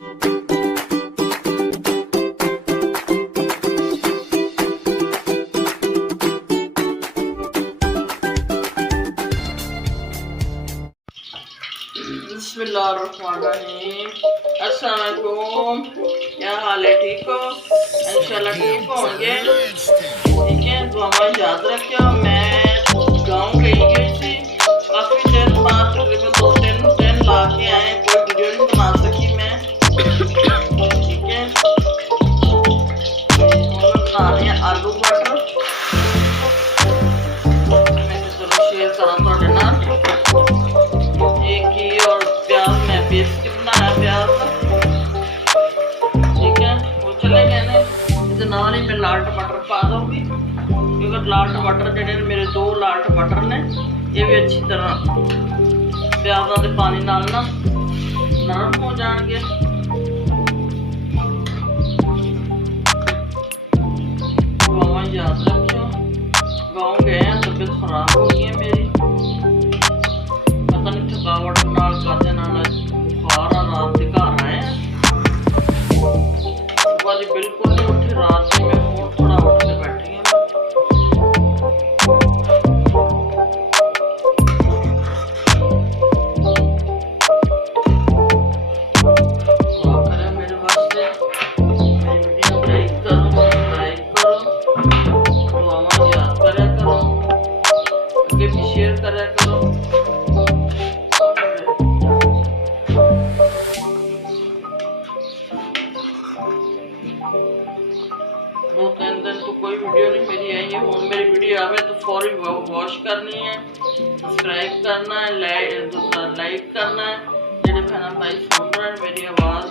बिस्मिल्लाहिर्रहमानिर्रहीम। अस्सलाम वालेकुम। क्या हाल है? ठीक हो? इंशाल्लाह ठीक होंगे। ठीक है, दुआ याद रखियो। मैं गाँव गई थी, काफ़ी दिन बाद तकरीबन 2-3 दिन ला के आए, कोई वीडियो नहीं बना सकी मैं। ठीक है, हम बना रहे हैं आलू मटर। मैं चलो शेयर करा थोड़े नाल। एक ही और प्याज मैं पेस्ट बनाया प्याज का। ठीक है, वो चले गए ने इस नाल ही मैं लाल टमाटर पा दूंगी, क्योंकि लाल टमाटर जेडे मेरे 2 लाल टमाटर ने ये भी अच्छी तरह प्याज़ों के पानी नाल ना नरम हो जाएंगे। दुआ याद रखियो। गाँव गए हैं, तबीयत खराब हो गई है मेरी, पता नहीं थकावट नाल कादे नाल बुखार आ। रात के घर आए हैं, सुबह जी बिल्कुल नहीं उठी, रात में मैं फोन थोड़ा उठ के बैठी हूँ। दुआ करें मेरे वास्ते, मेरी वीडियो लाइक करो, सब्सक्राइब करो, दुआवां याद करा करो, आगे भी शेयर करा करो। 2-3 दिन तो कोई वीडियो नहीं मेरी आई है। हूँ मेरी वीडियो आवे तो फौरी वॉश करनी है, सब्सक्राइब करना है, लाइक करना है। जेडे बहन भाई सुन रहे हैं मेरी आवाज़,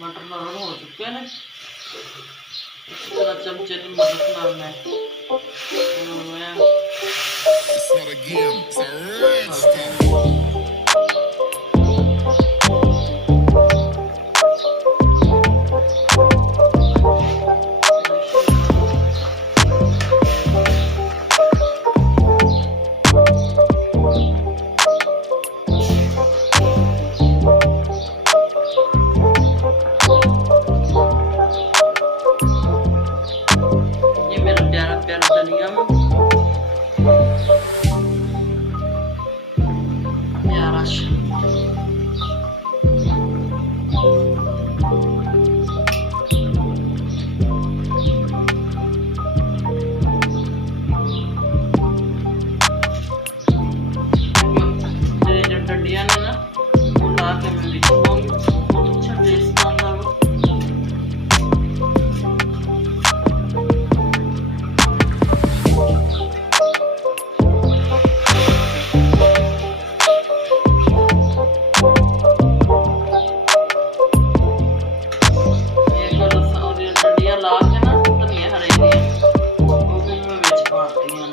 मटर नरम हो चुके हैं। इस तरह चमचे की मदद नाल मैं धनिया प्यारा डंडिया ने ना वो ला के मैं बिछाऊंगी, बहुत अच्छा टेस्ट आता है। ला के ना धनिया हरी दी वो भी मैं बिच पाती हूँ।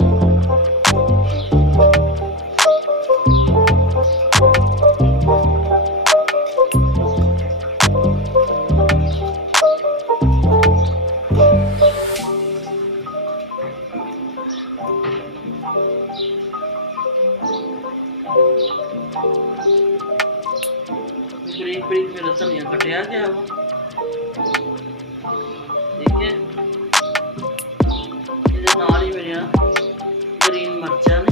बारीक बारीक मेरा धनिया कटिया गया वो। ठीक है, ये नाल ही मेरिया ग्रीन मर्चा ने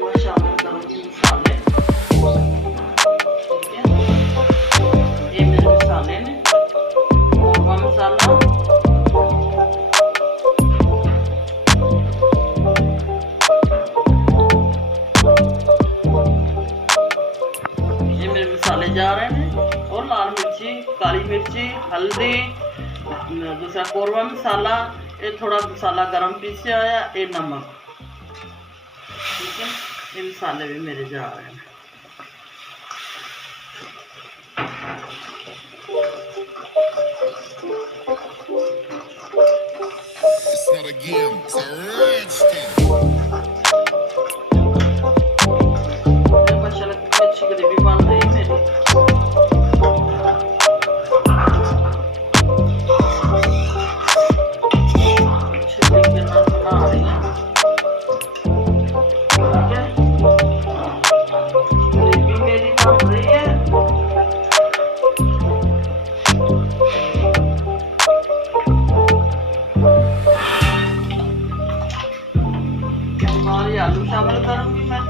मैं शामिल करूँगी मसाले। ठीक है, ये मेरे मसाले ने कौवा मसाला, मसाले जा रहे हैं, और लाल मिर्ची, काली मिर्ची, हल्दी, दूसरा कौरवा मसाला, ये थोड़ा मसाला गरम पीसा आया, ये नमक। ठीक है, ये मसाले भी मेरे जा रहे हैं। माशाल्लाह कितनी अच्छी ग्रेवी बन रही है मेरी। अच्छे तरीके से बना रही है। ठीक है, ग्रेवी मेरी बन रही है। हमारी आलू शामिल करूंगी मैं।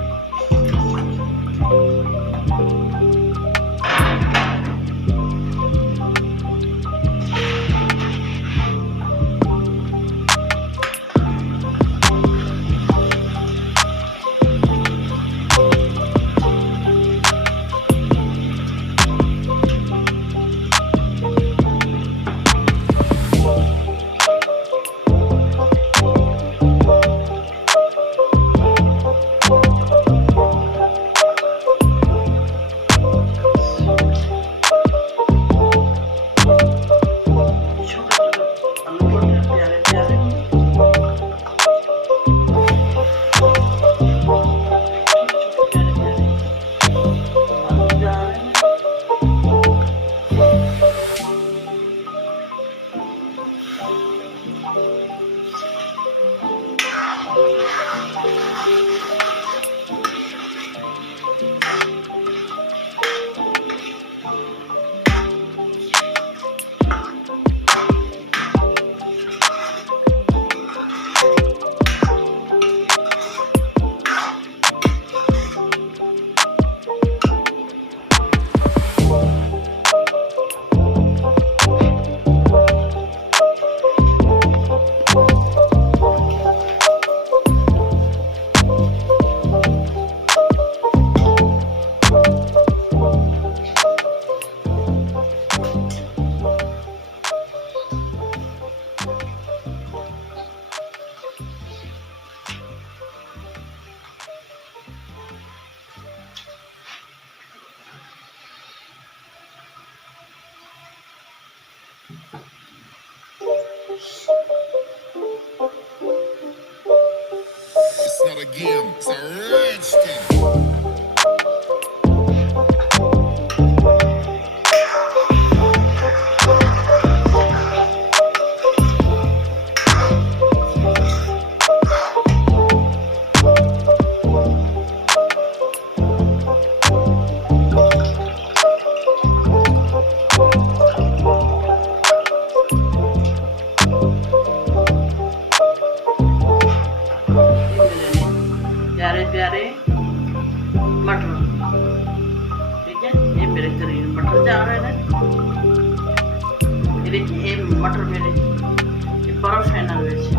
It's not a game, it's a rich thing. प्यारे प्यारे मटर। ठीक है, ये मेरे ग्रीन मटर जा रहे हैं। ये देखिए, ये मटर मेरे ये बर्फ है ना, वैसे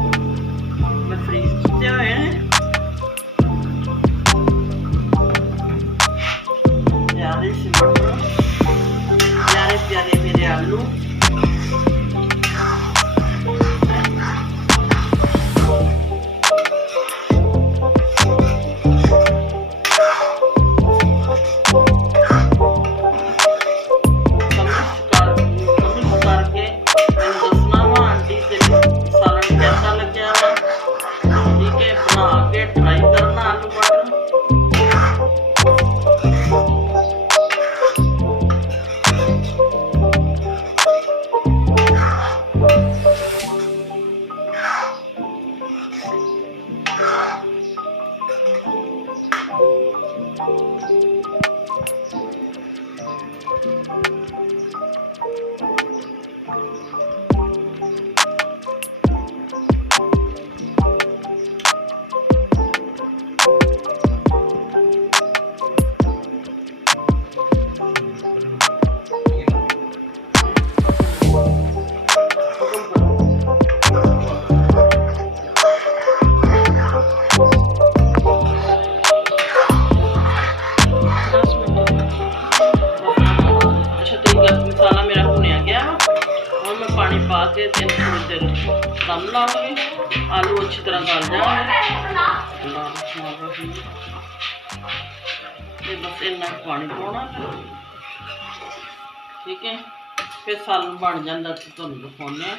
मैं फ्रीज किए हुए हैं। प्यारे से मटर, प्यारे प्यारे मेरे आलू। के थोड़ी देर दम लाऊंगी। आलू अच्छी तरह गल जाएंगे। ये बस इन्ना पानी पाना, ठीक है। फिर सालन बन जाता तो तुहानूं दिखाउने आ।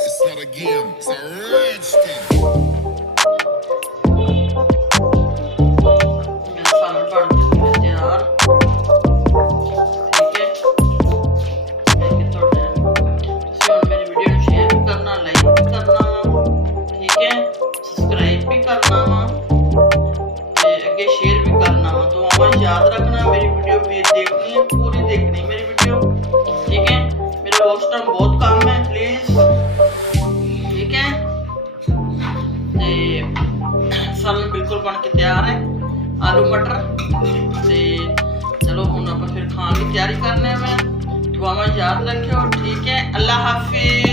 It's not a game, it's a rich thing. मेरा सालन बन चुका है तैयार, ठीक है। मेरी वीडियो को शेयर भी करना, लाइक भी करना, ठीक है। सब्सक्राइब भी करना वा, अगे शेयर भी करना वा। तो याद रखना, मेरी वीडियो भी देखनी है, पूरी देखनी मेरी वीडियो, ठीक है। मेरा उस टाइम बहुत काम है, प्लीज, ठीक है। सालन बिल्कुल बन के तैयार है, आलू मटर। चलो हुण आपां फिर खाने की तैयारी करने में। दुआवां याद रखियो, ठीक है। अल्लाह हाफिज।